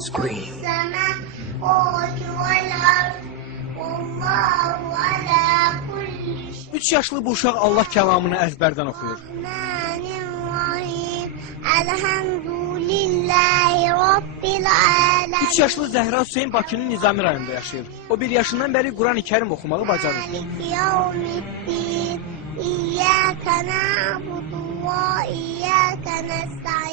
Scream. Üç yaşlı bu uşaq Allah kəlamını əzbərdən oxuyur. 3 yaşlı Zəhra Hüseyin Bakının Nizami rayonunda yaşayır. O 1 yaşından bəri Quran-ı Kərim oxumağı bacarır.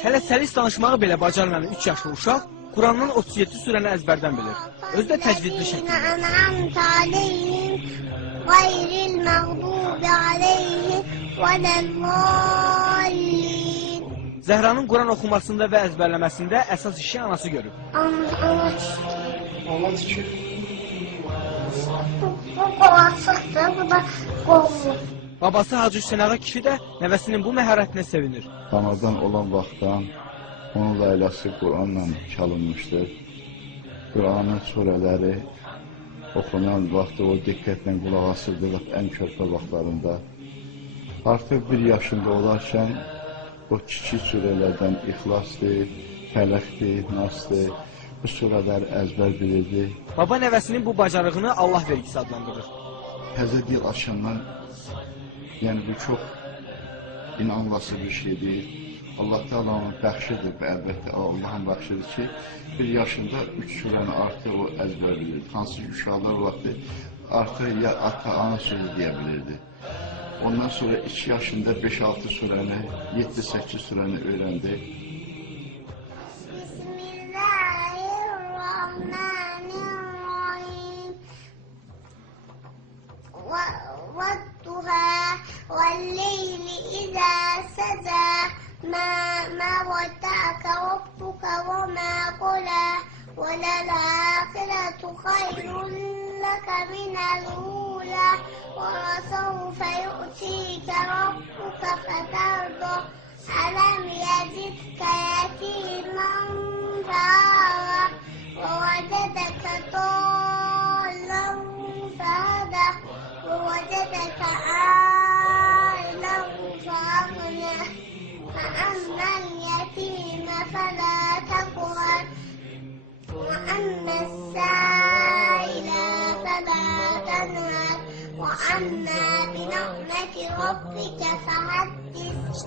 Hələ səlis danışmağı belə bacarmayan 3 yaşlı uşaq Qurandan 37 surəni əzbərdən bilir. Özü də təcvidli şəkildə. Zəhranın Quran oxumasında və əzbərləməsində əsas işi anası görür. Allah ki, bu qolasıqdır, bu da qovur. Babası Hacı Hüseyin Ağa kişi də nəvəsinin bu məharətinə sevinir. Anadan olan vaxtdan onun layləsi Quranla çalınmışdır. Quranın surələri oxunan vaxtı o diqqətlə qulaq asırdı ən körpə vaxtlarında. Artıq 1 yaşında olarkən o kiçik surələrdən İxlasdır, Fələqdir, Nasdır, bu surələri əzbər bilirdi. Baba nəvəsinin bu bacarığını Allah vergisi adlandırır. Təzə dil açandan, yəni bu çox inanılası bir şeydir. Allah Teala'nın bəxşidir, əlbəttə Allah'ın bəxşidir ki, 1 yaşında 3 surəni artıq o əzbər bilirdi. Hansı ki, uşaqlar vaxtı artıq ya ata, ana sözü deyə bilirdi. Ondan sonra 2 yaşında 5-6 surəni, 7-8 surəni öyrəndi. Bismillahirrahmanirrahim. Vəl-leyli izə səzə mə vəddə'əkə rabbuka və mə qolə və ləl-əxirətu xayrun ləkə minəl-ulə və səvfə yu'tikə rabbuka fətərdə ələm yəzidkə yətimən fəəvə və vəcədəkə dallən fəhədə və vəcədəkə ائلًا فأغنى فأما اليتيم فلا تقهر وأما السائل فلا تنهر وأما بنعمة ربك فحدث